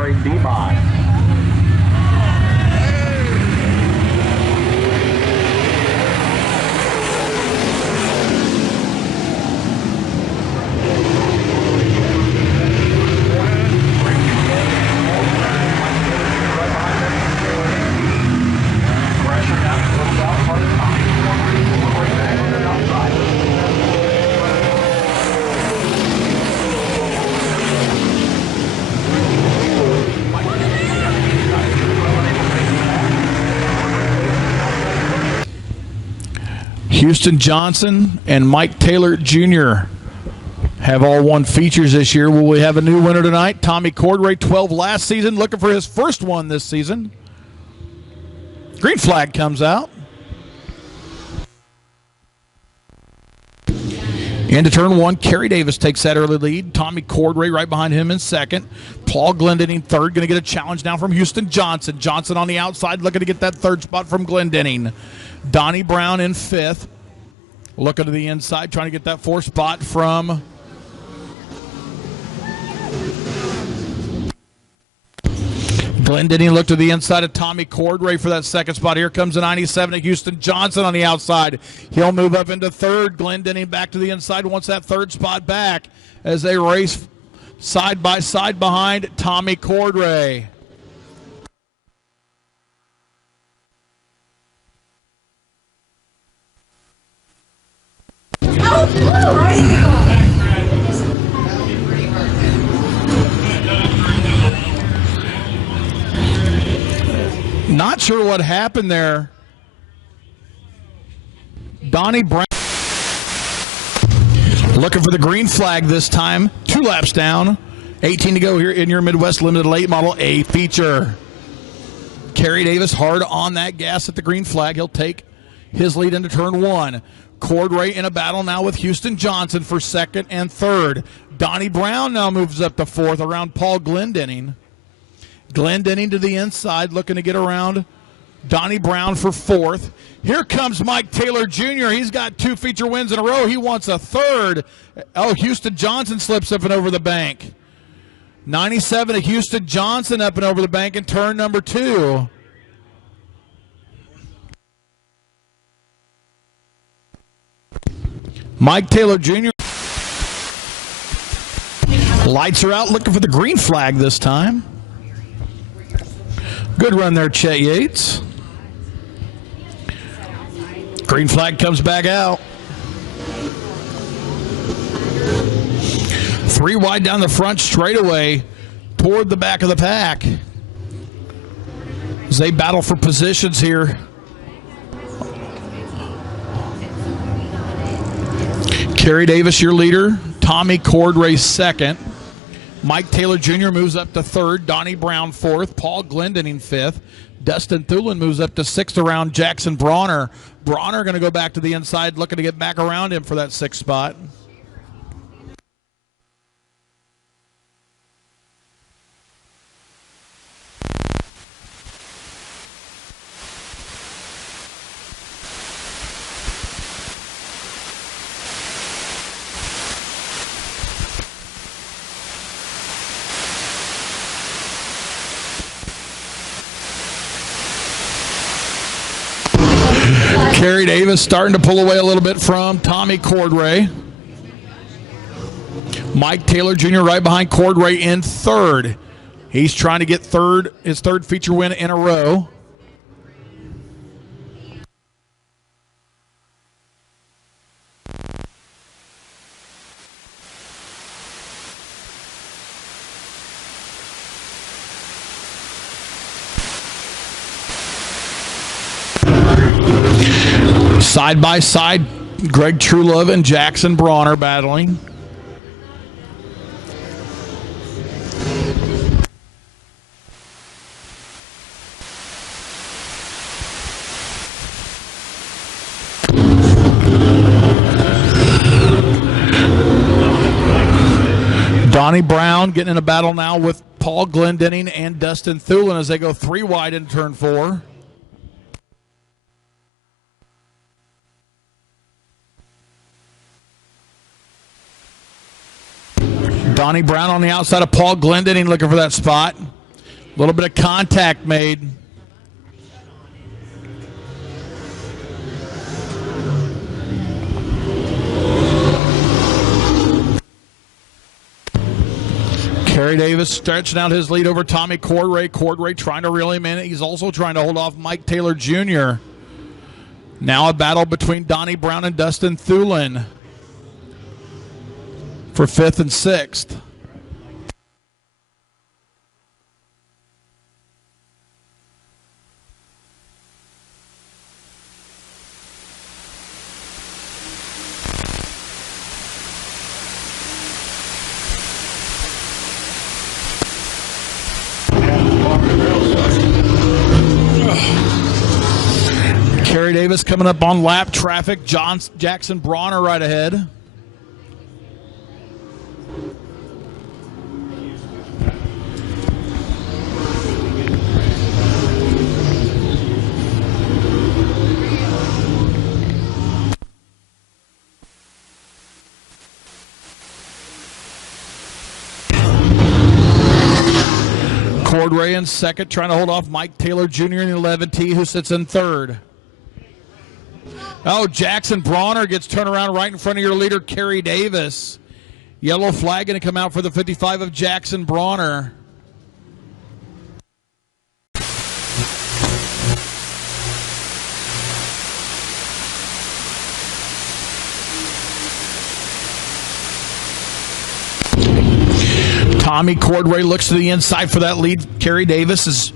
Murry D-Mod. Houston Johnson and Mike Taylor Jr. have all won features this year. Will we have a new winner tonight? Tommy Cordray, 12 last season, looking for his first one this season. Green flag comes out. Into turn one, Kerry Davis takes that early lead. Tommy Cordray right behind him in second. Paul Glendenning third. Going to get a challenge now from Houston Johnson. Johnson on the outside looking to get that third spot from Glendenning. Donnie Brown in fifth. Looking to the inside, trying to get that fourth spot from Glendenning. Look to the inside of Tommy Cordray for that second spot. Here comes the 97 of Houston Johnson on the outside. He'll move up into third. Glendenning back to the inside, wants that third spot back as they race side by side behind Tommy Cordray. Not sure what happened there. Donnie Brown looking for the green flag this time. 2 laps down. 18 to go here in your Midwest Limited Late Model A feature. Kerry Davis hard on that gas at the green flag. He'll take his lead into turn one. Cordray in a battle now with Houston Johnson for second and third. Donnie Brown now moves up to fourth around Paul Glendenning. Glendenning to the inside, looking to get around Donnie Brown for fourth. Here comes Mike Taylor Jr. He's got 2 feature wins in a row. He wants a third. Oh, Houston Johnson slips up and over the bank. 97 of Houston Johnson up and over the bank in turn number 2. Mike Taylor Jr. Lights are out, looking for the green flag this time. Good run there, Chet Yates. Green flag comes back out. 3 wide down the front straightaway toward the back of the pack as they battle for positions here. Kerry Davis, your leader. Tommy Cordray second. Mike Taylor Jr. moves up to third. Donnie Brown fourth. Paul Glendenning fifth. Dustin Thulin moves up to sixth around Jackson Bronner. Bronner going to go back to the inside, looking to get back around him for that sixth spot. Kerry Davis starting to pull away a little bit from Tommy Cordray. Mike Taylor Jr. right behind Cordray in third. He's trying to get his third feature win in a row. Side by side, Greg Trulove and Jackson Bronner battling. Donnie Brown getting in a battle now with Paul Glendenning and Dustin Thulin as they go 3 wide in turn 4. Donnie Brown on the outside of Paul Glendenning looking for that spot. A little bit of contact made. Kerry Davis stretching out his lead over Tommy Cordray. Cordray trying to reel him in. He's also trying to hold off Mike Taylor Jr. Now a battle between Donnie Brown and Dustin Thulin for 5th and 6th. Kerry Davis coming up on lap traffic. Jackson Bronner right ahead. Cordray in second, trying to hold off Mike Taylor Jr. in the 11T, who sits in third. Oh, Jackson Bronner gets turned around right in front of your leader, Kerry Davis. Yellow flag going to come out for the 55 of Jackson Bronner. Tommy Cordray looks to the inside for that lead. Kerry Davis is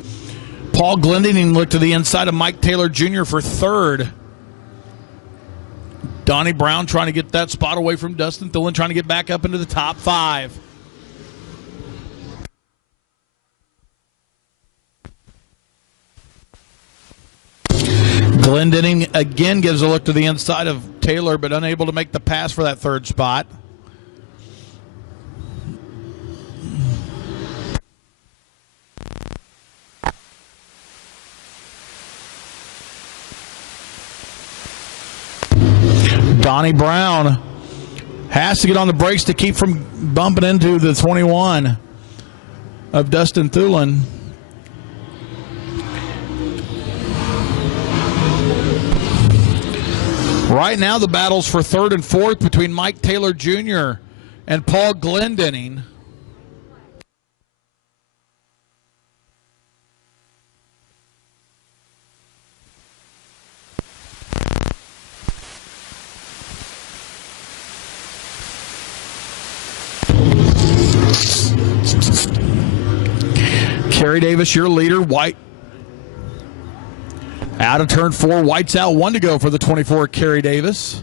Paul Glendening looked to the inside of Mike Taylor Jr. for third. Donnie Brown trying to get that spot away from Dustin Thulin, trying to get back up into the top 5. Glendening again gives a look to the inside of Taylor, but unable to make the pass for that third spot. Donnie Brown has to get on the brakes to keep from bumping into the 21 of Dustin Thulin. Right now the battle's for 3rd and 4th between Mike Taylor Jr. and Paul Glendening. Kerry Davis, your leader. White out of turn 4. White's out, 1 to go for the 24, Kerry Davis.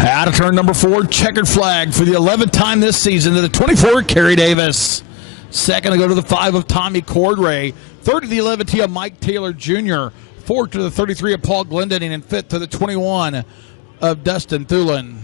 Out of turn number 4, checkered flag for the 11th time this season to the 24, Kerry Davis. Second to go to the 5 of Tommy Cordray. Third to the 11T of Mike Taylor Jr. Fourth to the 33 of Paul Glendening. And fifth to the 21 of Dustin Thulin.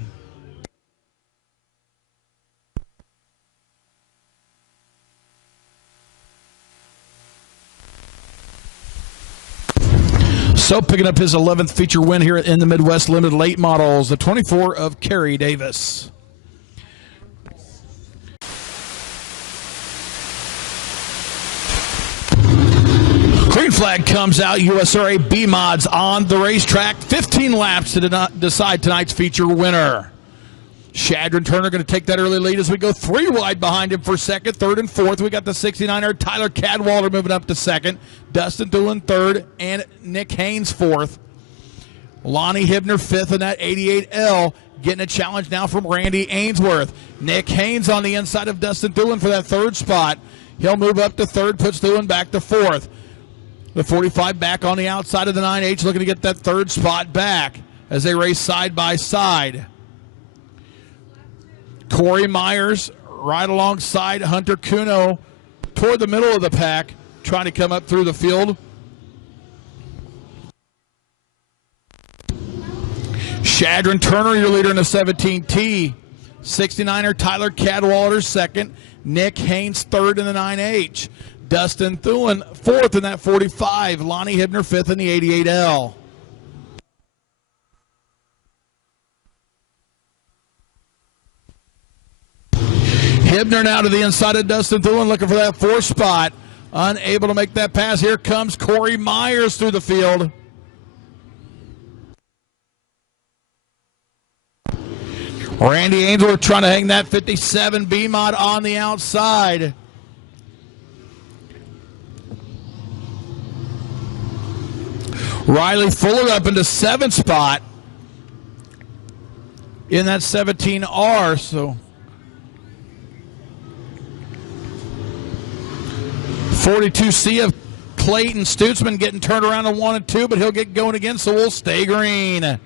So picking up his 11th feature win here in the Midwest Limited Late Models, the 24 of Kerry Davis. Green flag comes out. USRA B Mods on the racetrack. 15 laps to decide tonight's feature winner. Shadron Turner going to take that early lead as we go 3 wide behind him for second. Third and fourth, we got the 69er Tyler Cadwalder moving up to second. Dustin Thulin third, and Nick Haynes fourth. Lonnie Hibner fifth in that 88L. Getting a challenge now from Randy Ainsworth. Nick Haynes on the inside of Dustin Thulin for that third spot. He'll move up to third, puts Thulin back to fourth. The 45 back on the outside of the 9H, looking to get that third spot back as they race side by side. Corey Myers right alongside Hunter Kuno toward the middle of the pack, trying to come up through the field. Shadron Turner, your leader in the 17T. 69er Tyler Cadwalder second. Nick Haynes third in the 9H. Dustin Thulin, fourth in that 45. Lonnie Hibner, fifth in the 88L. Hibner now to the inside of Dustin Thulin, looking for that fourth spot. Unable to make that pass. Here comes Corey Myers through the field. Randy Ainsworth trying to hang that 57 B-Mod on the outside. Riley Fuller up into seventh spot in that 17R. So 42C of Clayton Stutzman getting turned around to 1 and 2, but he'll get going again, so we'll stay green.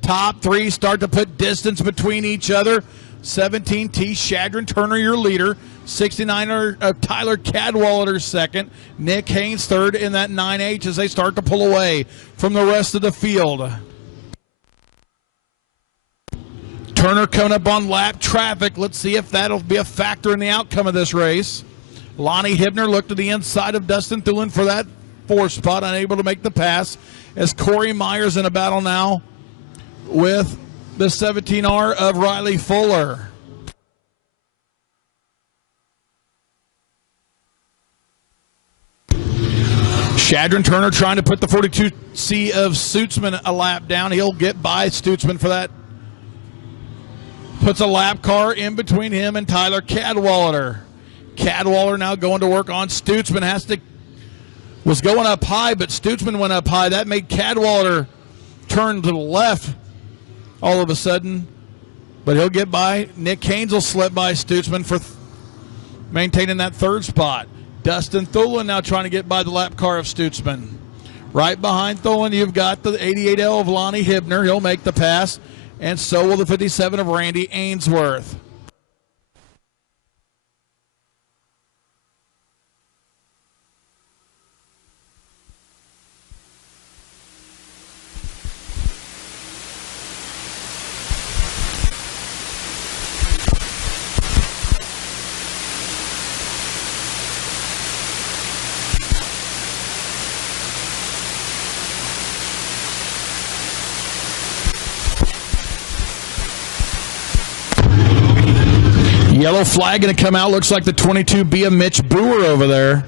Top three start to put distance between each other. 17T, Shadron Turner, your leader. 69er, Tyler Cadwallader second. Nick Haynes third in that 9H as they start to pull away from the rest of the field. Turner coming up on lap traffic. Let's see if that'll be a factor in the outcome of this race. Lonnie Hibner looked to the inside of Dustin Thulin for that fourth spot, unable to make the pass, as Corey Myers in a battle now with the 17R of Riley Fuller. Shadron Turner trying to put the 42C of Stutzman a lap down. He'll get by Stutzman for that. Puts a lap car in between him and Tyler Cadwallader. Cadwallader now going to work on Stutzman. Was going up high, but Stutzman went up high. That made Cadwallader turn to the left all of a sudden. But he'll get by. Nick Haynes will slip by Stutzman for maintaining that third spot. Dustin Thulin now trying to get by the lap car of Stutzman. Right behind Thulin, you've got the 88L of Lonnie Hibner. He'll make the pass. And so will the 57 of Randy Ainsworth. Yellow flag going to come out. Looks like the 22B of Mitch Brewer over there.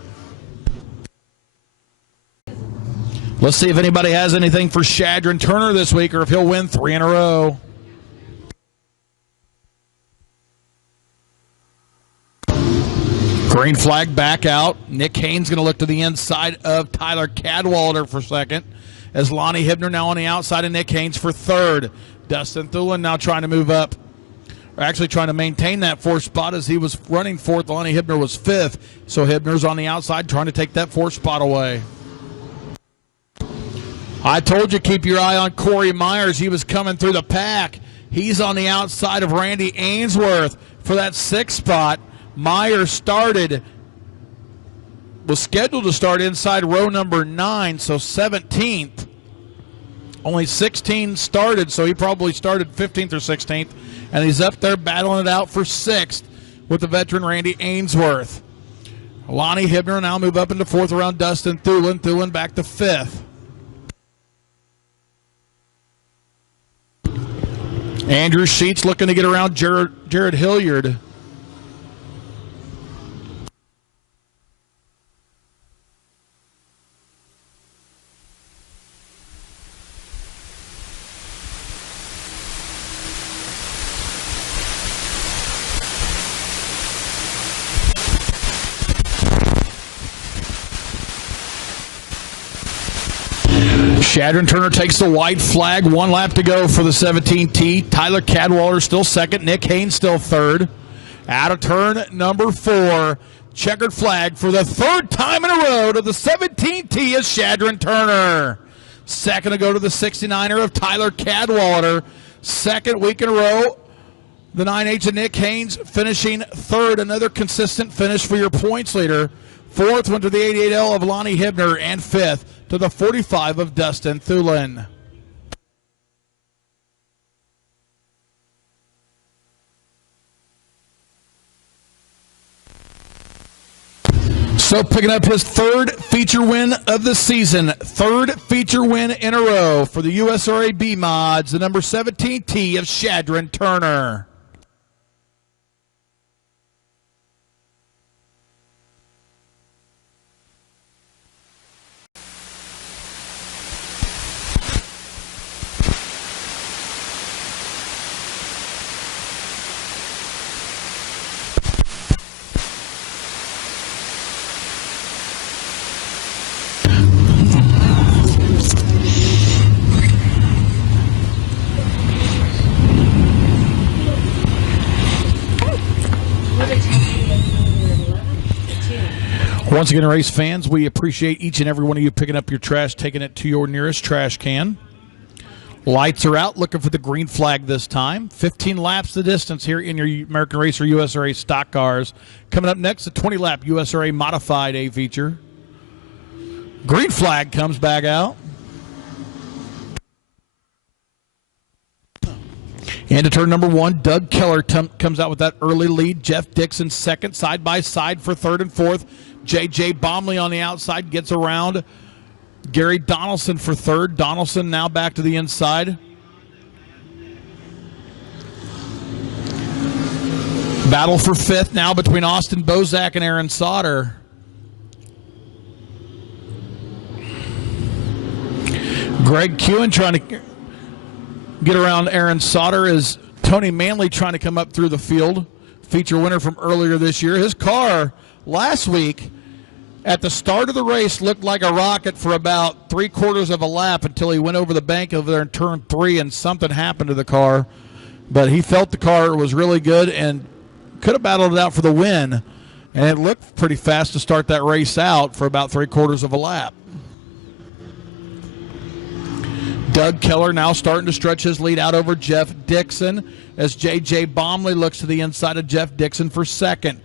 Let's see if anybody has anything for Shadron Turner this week or if he'll win 3 in a row. Green flag back out. Nick Haynes going to look to the inside of Tyler Cadwallader for second, as Lonnie Hibner now on the outside of Nick Haynes for third. Dustin Thulin now trying to move up. Actually trying to maintain that fourth spot as he was running fourth. Lonnie Hibner was fifth. So Hibner's on the outside trying to take that fourth spot away. I told you keep your eye on Corey Myers. He was coming through the pack. He's on the outside of Randy Ainsworth for that sixth spot. Myers was scheduled to start inside row number 9, so 17th. Only 16 started, so he probably started 15th or 16th. And he's up there battling it out for 6th with the veteran Randy Ainsworth. Lonnie Hibner now move up into 4th around Dustin Thulin. Thulin back to 5th. Andrew Sheets looking to get around Jared Hilliard. Shadron Turner takes the white flag. 1 lap to go for the 17T. Tyler Cadwallader still second. Nick Haynes still third. Out of turn number 4. Checkered flag for the 3rd time in a row to the 17T is Shadron Turner. Second to go to the 69er of Tyler Cadwallader. Second week in a row. The 9H of Nick Haynes finishing 3rd. Another consistent finish for your points leader. 4th went to the 88L of Lonnie Hibner, and 5th to the 45 of Dustin Thulin. So picking up his third feature win of the season, third feature win in a row for the USRA B Mods, the number 17T of Shadron Turner. Once again, race fans, we appreciate each and every one of you picking up your trash, taking it to your nearest trash can. Lights are out, looking for the green flag this time. 15 laps the distance here in your American Racer USRA stock cars. Coming up next, the 20-lap USRA Modified A feature. Green flag comes back out. Into turn number one, Doug Keller comes out with that early lead. Jeff Dixon second, side by side for third and fourth. J.J. Bomley on the outside gets around. Gary Donaldson for third. Donaldson now back to the inside. Battle for fifth now between Austin Bozak and Aaron Sauter. Greg Kewen trying to get around Aaron Sauter as Tony Manley trying to come up through the field. Feature winner from earlier this year. His car last week at the start of the race looked like a rocket for about 3/4 of a lap until he went over the bank over there in turn 3 and something happened to the car. But he felt the car was really good and could have battled it out for the win. And it looked pretty fast to start that race out for about 3/4 of a lap. Doug Keller now starting to stretch his lead out over Jeff Dixon as J.J. Bomley looks to the inside of Jeff Dixon for second.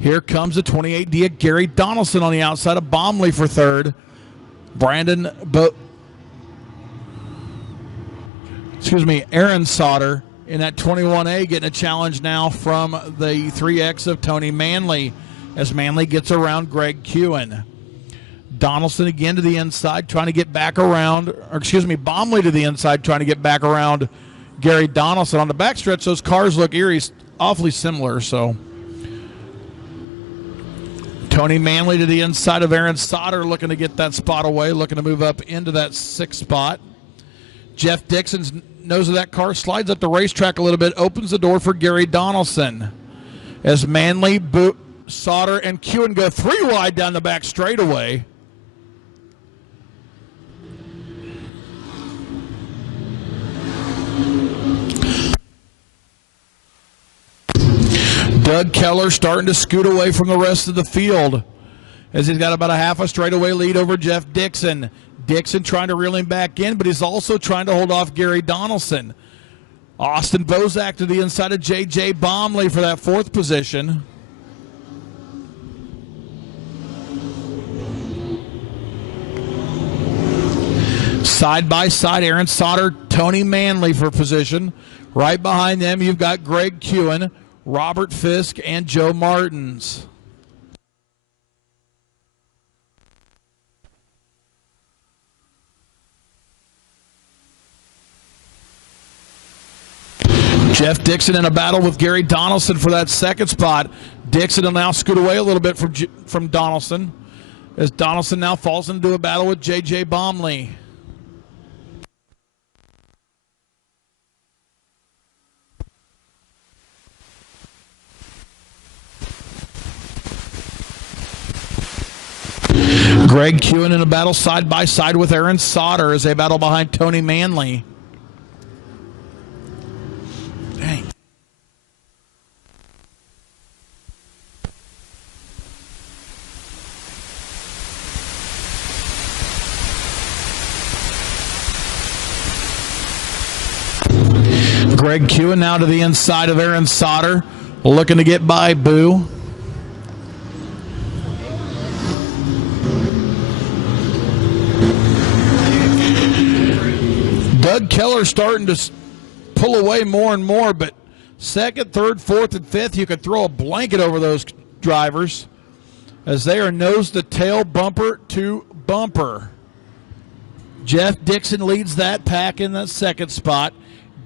Here comes the 28D of Gary Donaldson on the outside of Bomley for third. Aaron Sauter in that 21A getting a challenge now from the 3X of Tony Manley as Manley gets around Greg Kewen. Donaldson again to the inside trying to get back around, Bomley to the inside trying to get back around Gary Donaldson. On the backstretch, those cars look awfully similar, so Tony Manley to the inside of Aaron Sauter looking to get that spot away, looking to move up into that 6th spot. Jeff Dixon's nose of that car slides up the racetrack a little bit, opens the door for Gary Donaldson. As Manley, Sauter, and Kewen go 3 wide down the back straightaway. Doug Keller starting to scoot away from the rest of the field as he's got about a half a straightaway lead over Jeff Dixon. Dixon trying to reel him back in, but he's also trying to hold off Gary Donaldson. Austin Bozak to the inside of J.J. Bomley for that 4th position. Side by side, Aaron Sauter, Tony Manley for position. Right behind them, you've got Greg Kewen, Robert Fisk, and Joe Martins. Jeff Dixon in a battle with Gary Donaldson for that 2nd spot. Dixon will now scoot away a little bit from Donaldson as Donaldson now falls into a battle with J.J. Bomley. Greg Kewen in a battle side by side with Aaron Sauter as they battle behind Tony Manley. Dang. Greg Kewen now to the inside of Aaron Sauter, looking to get by Boo. Doug Keller starting to pull away more and more, but 2nd, 3rd, 4th, and 5th, you could throw a blanket over those drivers as they are nose to tail, bumper to bumper. Jeff Dixon leads that pack in the second spot.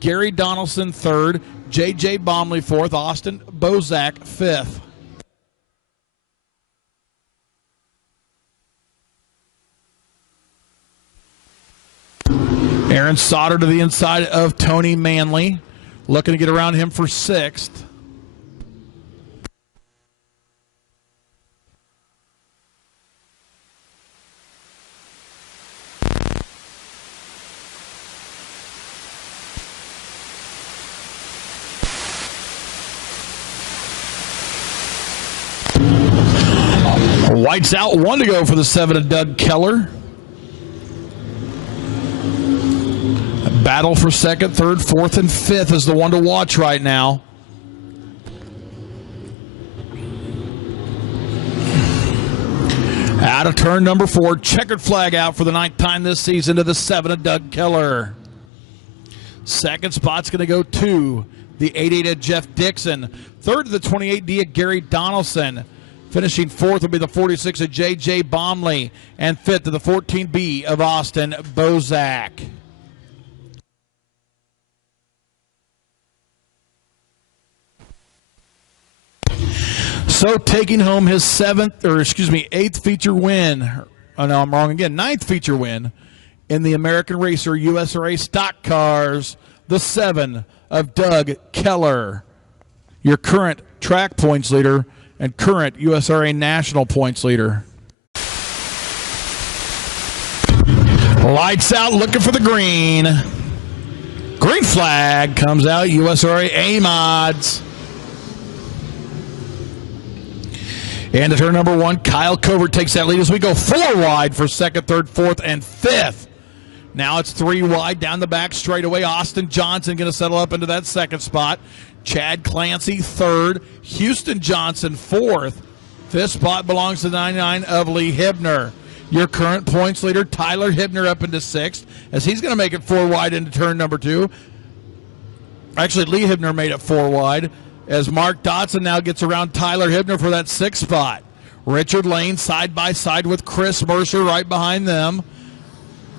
Gary Donaldson third. J.J. Bomley fourth. Austin Bozak fifth. Aaron Sauter to the inside of Tony Manley. Looking to get around him for sixth. White's out, one to go for the 7 of Doug Keller. Battle for second, third, fourth, and fifth is the one to watch right now. Out of turn number 4, checkered flag out for the 9th time this season to the 7 of Doug Keller. Second spot's going to go to the 88 of Jeff Dixon. Third to the 28D of Gary Donaldson. Finishing fourth will be the 46 of J.J. Bomley. And fifth to the 14B of Austin Bozak. So taking home his eighth feature win. Oh, no, I'm wrong again. 9th feature win in the American Racer USRA Stock Cars, the 7 of Doug Keller, your current track points leader and current USRA national points leader. Lights out, looking for the green. Green flag comes out, USRA A-Mods. And to turn number 1, Kyle Covert takes that lead as we go 4 wide for second, third, fourth, and fifth. Now it's 3 wide down the back straightaway. Austin Johnson going to settle up into that second spot. Chad Clancy third. Houston Johnson fourth. Fifth spot belongs to 99 of Lee Hibner. Your current points leader, Tyler Hibner, up into sixth as he's going to make it 4 wide into turn number 2. Actually, Lee Hibner made it 4 wide. As Mark Dotson now gets around Tyler Hibner for that 6th spot. Richard Lane side by side with Chris Mercer right behind them.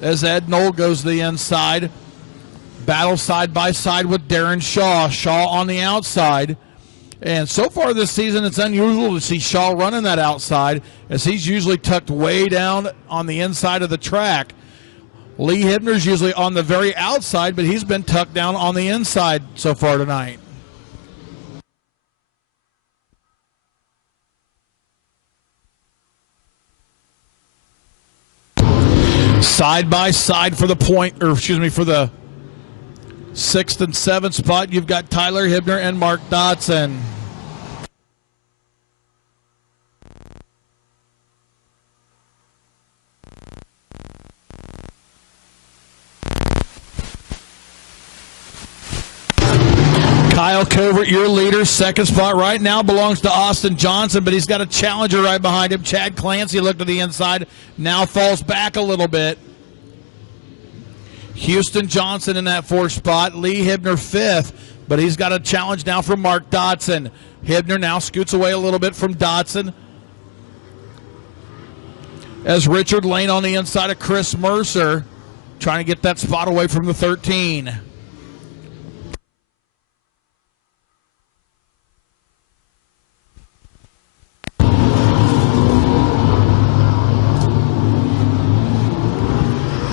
As Ed Knoll goes to the inside. Battle side by side with Darren Shaw. Shaw on the outside. And so far this season, it's unusual to see Shaw running that outside, as he's usually tucked way down on the inside of the track. Lee Hibner's usually on the very outside, but he's been tucked down on the inside so far tonight. Side by side for the for the 6th and 7th spot, you've got Tyler Hibner and Mark Dotson. Kyle Covert, your leader. 2nd spot right now belongs to Austin Johnson, but he's got a challenger right behind him. Chad Clancy looked to the inside, now falls back a little bit. Houston Johnson in that 4th spot. Lee Hibner 5th, but he's got a challenge now from Mark Dotson. Hibner now scoots away a little bit from Dotson. As Richard Lane on the inside of Chris Mercer, trying to get that spot away from the 13.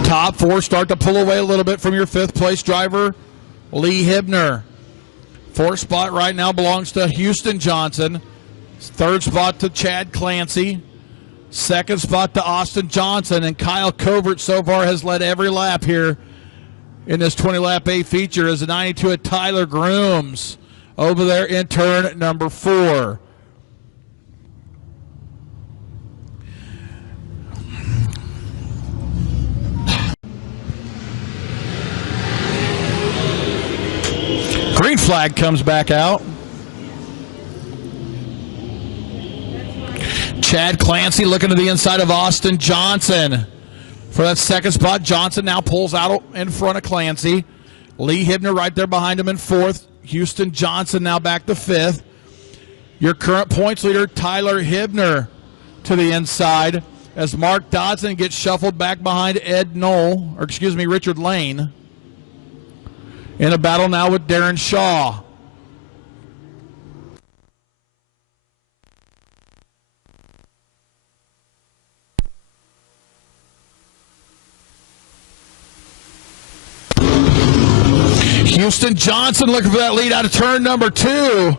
Top 4 start to pull away a little bit from your 5th place driver, Lee Hibner. 4th spot right now belongs to Houston Johnson. 3rd spot to Chad Clancy. 2nd spot to Austin Johnson. And Kyle Covert so far has led every lap here in this 20-lap A feature as the 92 of Tyler Grooms over there in turn number 4. Green flag comes back out. Chad Clancy looking to the inside of Austin Johnson. For that 2nd spot, Johnson now pulls out in front of Clancy. Lee Hibner right there behind him in 4th. Houston Johnson now back to 5th. Your current points leader, Tyler Hibner, to the inside as Mark Dodson gets shuffled back behind Richard Lane. In a battle now with Darren Shaw. Houston Johnson looking for that lead out of turn number 2.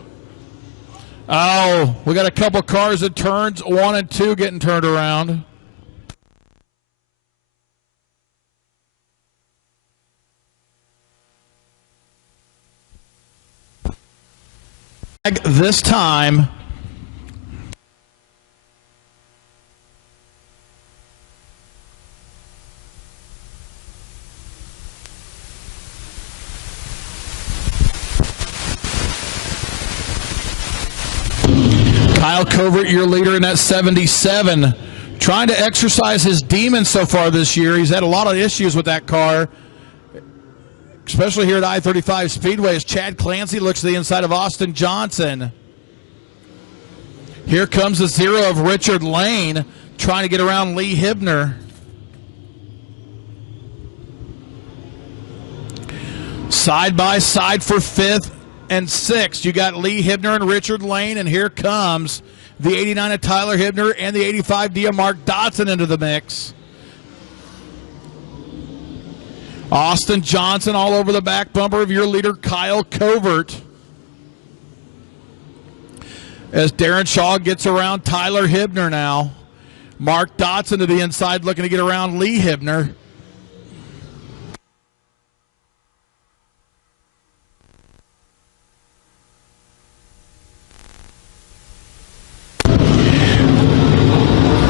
Oh, we got a couple cars at turns 1 and 2 getting turned around. This time, Kyle Covert, your leader in that 77, trying to exercise his demons so far this year. He's had a lot of issues with that car, especially here at I-35 Speedway, as Chad Clancy looks to the inside of Austin Johnson. Here comes the 0 of Richard Lane, trying to get around Lee Hibner. Side by side for 5th and 6th. You got Lee Hibner and Richard Lane, and here comes the 89 of Tyler Hibner and the 85 D of Mark Dodson into the mix. Austin Johnson all over the back bumper of your leader, Kyle Covert. As Darren Shaw gets around Tyler Hibner now. Mark Dodson to the inside looking to get around Lee Hibner.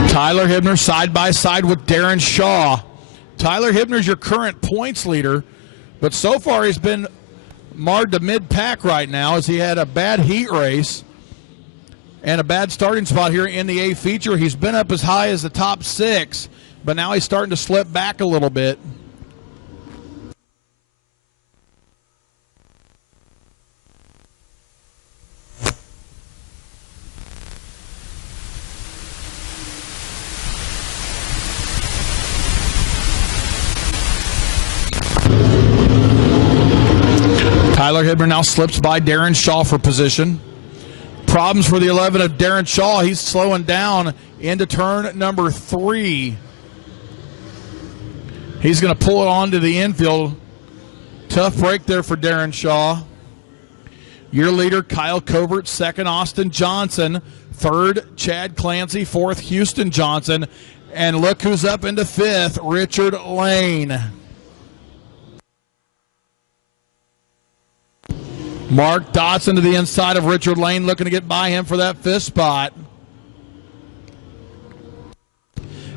Tyler Hibner side by side with Darren Shaw. Tyler Hibner's your current points leader, but so far he's been marred to mid-pack right now as he had a bad heat race and a bad starting spot here in the A feature. He's been up as high as the top 6, but now he's starting to slip back a little bit. Tyler Hibner now slips by Darren Shaw for position. Problems for the 11 of Darren Shaw. He's slowing down into turn number 3. He's going to pull it onto the infield. Tough break there for Darren Shaw. Your leader, Kyle Covert. 2nd, Austin Johnson. 3rd, Chad Clancy. 4th, Houston Johnson. And look who's up into 5th, Richard Lane. Mark Dodson to the inside of Richard Lane, looking to get by him for that 5th spot.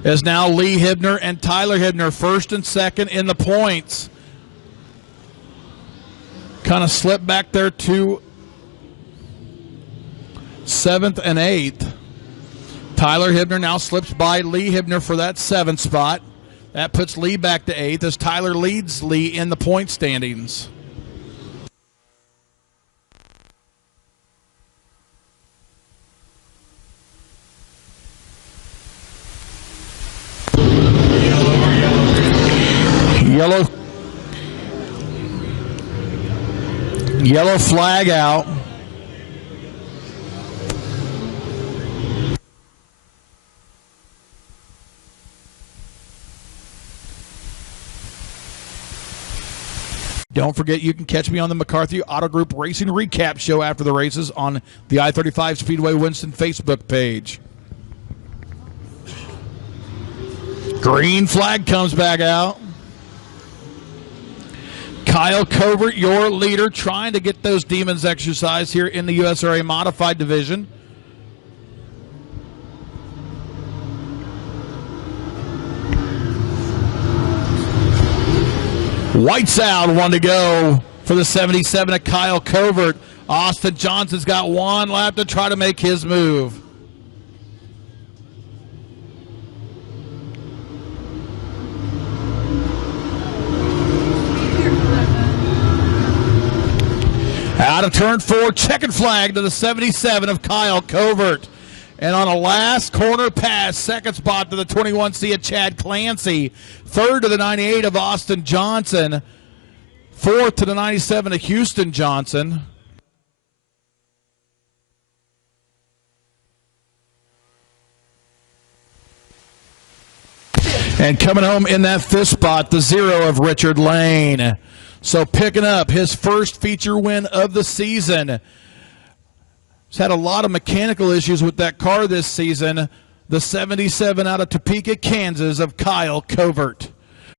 As now Lee Hibner and Tyler Hibner, 1st and 2nd in the points. Kind of slipped back there to 7th and 8th. Tyler Hibner now slips by Lee Hibner for that 7th spot. That puts Lee back to 8th as Tyler leads Lee in the point standings. Yellow flag out. Don't forget, you can catch me on the McCarthy Auto Group Racing Recap Show after the races on the I-35 Speedway Winston Facebook page. Green flag comes back out. Kyle Covert, your leader, trying to get those demons exercised here in the USRA Modified Division. White's out, 1 to go for the 77 of Kyle Covert. Austin Johnson's got 1 lap to try to make his move. Out of turn 4, checkered flag to the 77 of Kyle Covert. And on a last corner pass, second spot to the 21C of Chad Clancy. Third to the 98 of Austin Johnson. Fourth to the 97 of Houston Johnson. And coming home in that fifth spot, the 0 of Richard Lane. So picking up his first feature win of the season. He's had a lot of mechanical issues with that car this season. The 77 out of Topeka, Kansas of Kyle Covert.